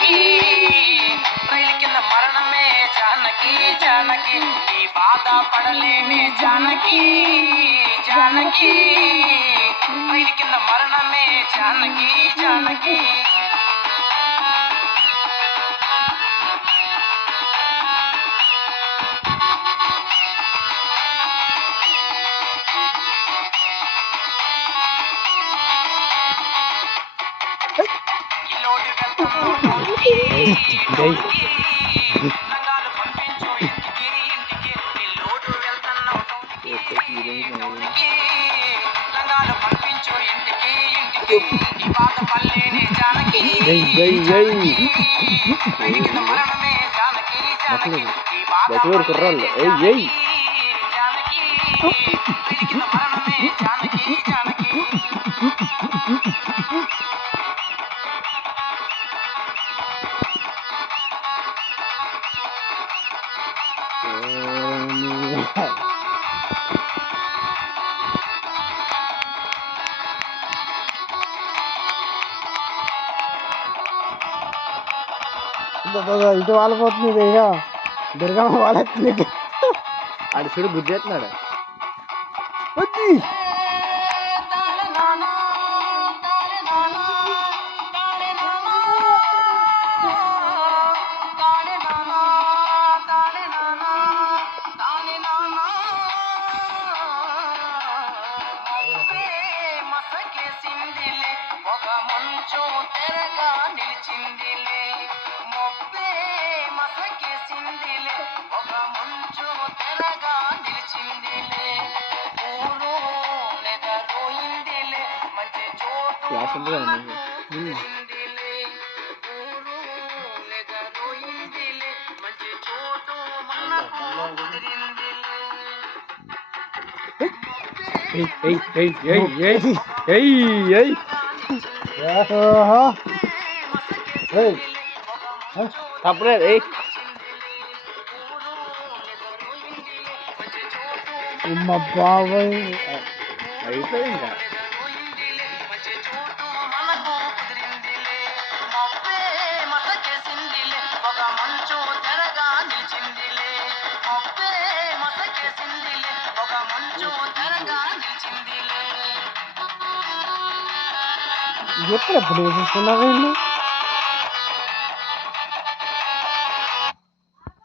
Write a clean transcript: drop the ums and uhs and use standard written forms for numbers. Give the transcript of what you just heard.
జానకి రైలు కింద మరణమే జానకి జానకి నీ బాధ పడలేని జానకి జానకి రైలు కింద మరణమే జానకి జానకి రంగాలు పంపించు ఇంటికి ఇంటికి ఇల్లోడు వెళ్తున్నావు రంగాలు పంపించు ఇంటికి ఇంటికి ఈ పాత పల్లెనే జానకి రైలు కింద మరణమే జానకి జానకి ఈ పాత జానకి రైలు కింద మరణమే జానకి జానకి ఇటు వాళ్ళపోతుంది ఇక దుర్గమ్మ వాళ్ళకి ఆడు చూడు గుద్దేస్తున్నాడు ఒక మంచు తెరగా నిలిచిందిలే మొబ్బే మసకేసిందిలే ఒక మంచు తెరగా నిలిచిందిలే ఊరు నెదరోయిందిలే మంచి చోటు కుదిరిందిలే ఊరు నెదరోయిందిలే మంచి చోటు మనకు కుదిరిందిలే తప్పలేదు మా బాబాయ్ అయిపోయిందా ఒక మంచు తెరగా నిలిచిందిలే మొబ్బే మసకేసిందిలే ఒక మంచు తెరగా నిలిచిందిలే ఎప్పుడు వేసేస్తున్నావు